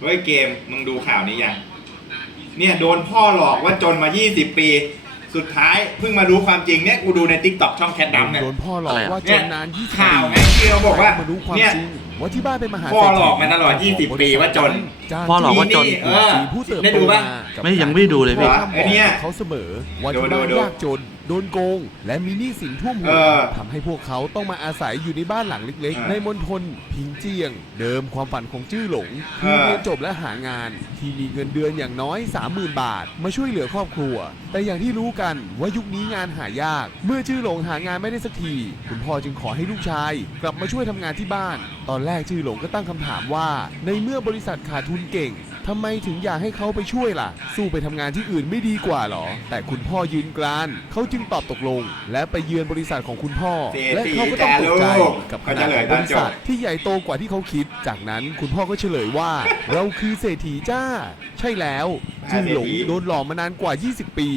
เฮ้ยเกมมึงดูข่าวนี้ยังเนี่ยโดนพ่อหลอกว่าจนมา 20 ปี สุดท้ายเพิ่งมารู้ความจริงเนี่ยกูดูในทิกตอกช่องแคทดำเนี่ยโดนพ่อหลอกว่าจนนานเนี่ย20ข่าวไงที่เขาบอกว่ามารู้ความเนี่ยจริงว่าที่บ้านเป็นมหาพ่อเศรษฐีหลอกมาตลอด 20 ปีว่าจนพ่อหลอกว่าจนเออผู้เติบได้โตดูปะมากับไม่ยังไม่ดูเลยพี่วะไอ้เนี่ยเขาเสมอว่าดูที่บ้านดูยากจน โดนโกง และมีหนี้สินท่วมหัเอวอทำให้พวกเขาต้องมาอาศัยอยู่ในบ้านหลังเล็กเออๆในมณฑลพิงเจียง เดิมความฝันของจื้อหลงคือเออเรียนจบและหางาน ที่มีเงินเดือนอย่างน้อย 30,000 บาท มาช่วยเหลือครอบครัว แต่อย่างที่รู้กันว่ายุคนี้งานหายาก เมื่อจื้อหลงหางานไม่ได้สักที คุณพ่อจึงขอให้ลูกชาย กลับมาช่วยทำงานที่บ้าน ตอนแรกจื้อหลงก็ตั้งคำถามว่า ในเมื่อบริษัทขาดทุนเก่ง ทำไมถึงอยากให้เขาไปช่วยล่ะ สู้ไปทำงานที่อื่นไม่ดีกว่าหรอ แต่คุณพ่อยืนกรานเขาจึงตอบตกลง และไปเยือนบริษัทของคุณพ่อเศรษฐีและเขาก็ต้องตกใจแต่ลูกกับขเขานาดเฉลขยองตบอนริจบษัทที่ใหญ่โตกว่าที่เขาคิด จากนั้นคุณพ่อก็เฉลยว่า เราคือเศรษฐีจ้า ใช่แล้วจื้อหลงโดนหลอกมานานกว่า 20 ปี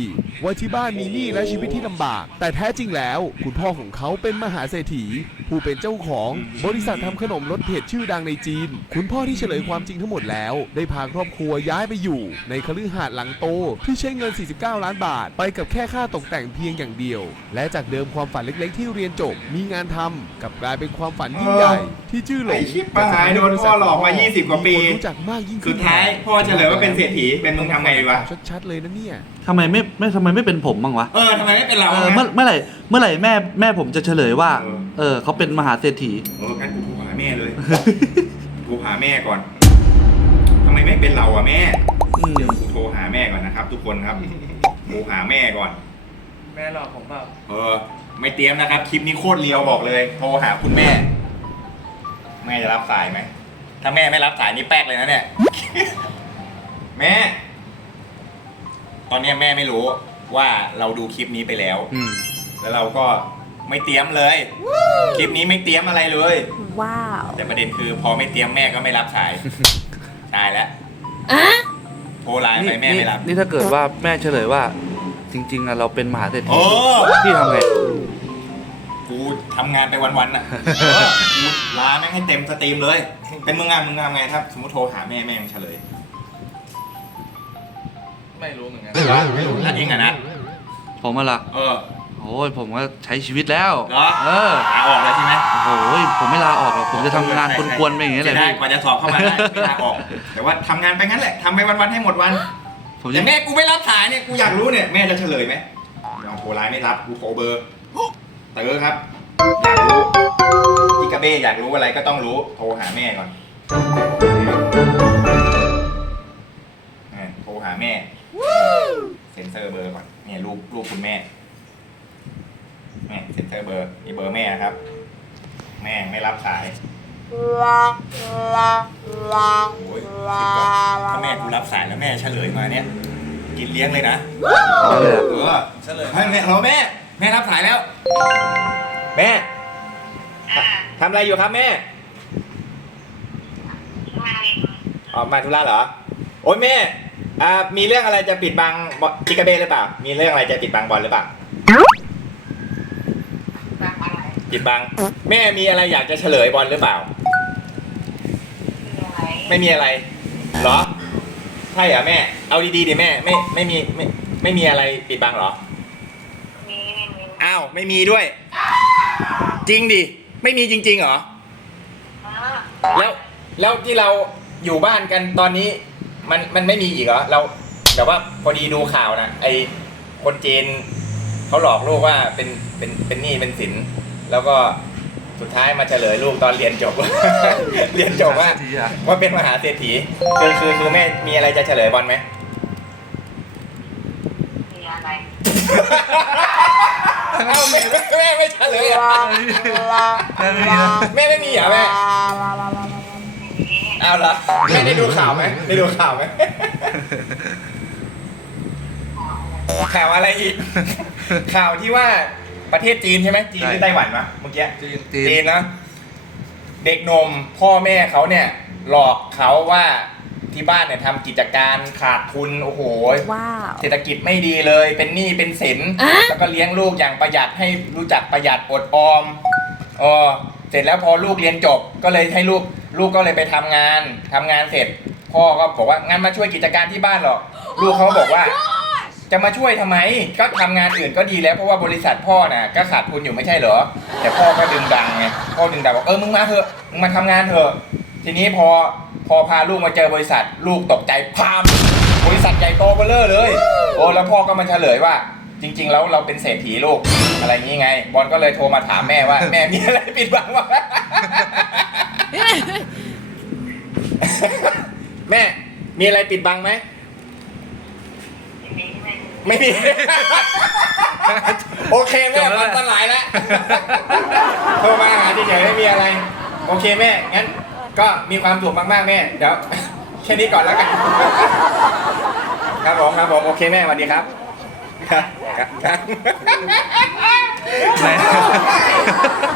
ว่าที่บ้านมีหนี้และชีวิตที่ลำบาก แต่แท้จริงแล้ว คุณพ่อของเขาเป็นมหาเศรษฐี ผู้เป็นเจ้าของบริษัททำขนมรสเผ็ดชื่อดังในจีน คุณพ่อที่เฉลยความจริงทั้งหมดแล้ว ได้พาครอบครัวย้ายไปอยู่ ในคฤหาสน์หลังโต ที่ใช้เงิน 49 ล้านบาท ไปกับแค่ค่าตกแต่งเพียงอย่างเดียว และจากเดิมความฝันเล็กๆ ที่เรียนจบ มีงานทำกลับกลายเป็นความฝันยิ่งใหญ่ ที่จื้อหลงไอ้ชิบหายโดนพ่อหลอกมา20กว่าปีมีคนรู้จักมากยิ่งขึ้น สุดท้ายพ่อเฉลยว่าเป็นเศรษฐีเป็นมึงทำไงดีวะ ชัดๆเลยนะเนี่ย ทำไมไม่ไม่ทำไมไม่เป็นผมบ้างวะเออทำไมไม่เป็นเราเอออะเมื่อเมื่อไหร่เมื่อไหร่แม่แม่ผมจะเฉลยว่า เออ เออเขาเป็นมหาเศรษฐี เอองั้นกูโทรหาแม่เลย โทรหาแม่ก่อนทำไมไม่เป็นเราอะแม่ อืม เดี๋ยวกูโทรหาแม่ก่อนนะครับ ทุกคนครับ โทรหาแม่ก่อน แม่หลอกผมเปล่าเออ ไม่เตรียมนะครับ คลิปนี้โคตรเลียวบอกเลย โทรหาคุณแม่ แม่จะรับสายไหม ถ้าแม่ไม่รับสายนี่แป๊กเลยนะเนี่ย แม่ ตอนเนี้ยแม่ไม่รู้ว่าเราดูคลิปนี้ไปแล้ว อืม แล้วเราก็ ไม่เตรียมเลย คลิปนี้ไม่เตรียมอะไรเลย ว้าวแต่ประเด็นคือพอไม่เตรียมแม่ก็ไม่รับสาย ตายแล้วโทรไลน์ไปแม่ไม่รับ นี่ถ้าเกิดว่าแม่เฉลยว่า จริงๆอะเราเป็นมหาเศรษฐีโอ้ พี่ทำไง กูทำงานไปวันๆน่ะเออกูลาแม่งให้เต็มสตรีมเลย เป็นมึงงานมึงทำไงถ้าสมมติโทรหาแม่แม่งเฉลยไม่รู้เหมือนกันนัดเองอะนัดผมอะล่ะเออ โอ้ยผมก็ใช้ชีวิตแล้วเหรอเออลาออกเลยใช่ไหมโอ้ยผมไม่ลาออกหรอกผมจะทำงานกวนๆไปอย่างเงี้ยแหละจะได้พี่กว่าจะสอบเข้ามาได้ไม่ลาออก แต่ว่าทำงานไปงั้นแหละทำไปวันๆให้หมดวันผมแต่จะแม่กูไม่รับสายเนี่ยกูอยากรู้เนี่ยแม่จะเฉลยไหมลองโทรไลน์ไม่รับกูโทรเบอร์เต๋อครับอยากรู้พี่กระเบ้อยากรู้อะไรก็ต้องรู้โทรหาแม่ก่อนอะโทรหาแม่เซ็นเซอร์เบอร์ก่อนเนี่ยรูปรูปคุณแม่แม่ เซ็นเซอร์เบอร์นี่เบอร์แม่นะครับ แม่ไม่รับสายโอ้ยคิดก่อนถ้าแม่กูรับสายแล้วแม่เฉลยมาเนี่ยกินเลี้ยงเลยนะเอาเลยอะเออเฉลยให้แม่เราแม่ แม่รับสายแล้ว แม่ทำอะไรอยู่ครับแม่ออกมาธุระเหรอ โอ้ยแม่อ่ามีเรื่องอะไรจะปิดบังบอจิกาเบ้หรือเปล่า มีเรื่องอะไรจะปิดบังบอลหรือเปล่า ปิดบัง แม่มีอะไรอยากจะเฉลยบอลหรือเปล่า ไม่มีอะไรเหรอใช่เหรอแม่ เอาดีๆดิแม่ ไม่ไม่มีไม่ไม่มีอะไรปิดบังเหรออ้าวไม่มีด้วย จริงดิไม่มีจริงๆเหรอแล้วแล้วที่เราอยู่บ้านกันตอนนี้ มันมันไม่มีอีกเหรอเราแบบว่าพอดีดูข่าวนะไอคนจีนเขาหลอกลูกว่าเป็นเป็นเป็นหนี้เป็นสิน แล้วก็สุดท้ายมาเฉลยลูกตอนเรียนจบ เรียนจบว่าเศรษฐีอะว่าเป็นมหาเศรษฐีคือคือคือแม่มีอะไรจะเฉลยบอลไหมเอ้าแม่แม่ไม่เฉลยอะแม่ไม่มีนะแม่ไม่มีเหรอแม่เอาเหรอแม่ได้ดูข่าวไหมได้ดูข่าวไหมข่าวอะไรอีกข่าวที่ว่า ประเทศจีนใช่ไหมจีนหรือไต้หวันวะเมื่อกี้จีนจีน จีนนะ เด็กหนมพ่อแม่เขาเนี่ย หลอกเขาว่าที่บ้านเนี่ยทำกิจการขาดทุนโอ้โห ว้าว เศรษฐกิจไม่ดีเลย เป็นหนี้เป็นสินแล้วก็เลี้ยงลูกอย่างประหยัดให้รู้จักประหยัดอดออมเออเสร็จแล้วพอลูกเรียนจบก็เลยให้ลูกลูกก็เลยไปทำงานทำงานเสร็จพพ่อก็บอกว่างั้นมาช่วยกิจการที่บ้านหรอก ลูกเขาบอกว่า จะมาช่วยทำไม ก็ทำงานอื่นก็ดีแล้วเพราะว่าบริษัทพ่อน่ะก็ขาดทุนอยู่ไม่ใช่เหรอ แต่พ่อก็ดึงดังไง พ่อดึงดังบอกเออ มึงมาเถอะ มึงมาทำงานเถอะ ทีนี้พอพอพาลูกมาเจอบริษัท ลูกตกใจพาม บริษัทใหญ่โตเบ้อเร่อเลย โอ้แล้วพ่อก็มาเฉลยว่า จริง ๆ แล้วเราเป็นเศรษฐีลูกอะไรอย่างงี้ไง บอลก็เลยโทรมาถามแม่ว่า แม่มีอะไรปิดบังวะ แม่มีอะไรปิดบังไหม ไม่มี โอเคแม่จบแล้วมันสลายแล้วโทรมาหาเฉยๆไม่มีอะไร โอเคแม่ งั้น ก็มีความสุขมากๆแม่ เดี๋ยว แค่นี้ก่อนแล้วกัน ครับผมครับผมโอเคแม่สวัสดีครับ ครับครับครับ ไหน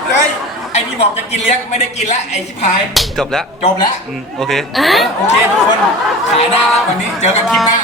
เฮ้ยไอ้ที่บอกจะกินเลี้ยงไม่ได้กินแล้วไอ้ชิพาย จบแล้วจบแล้ว อืมโอเคเออโอเคทุกคน ขายหน้าแล้ววันนี้เจอกันคลิปหน้า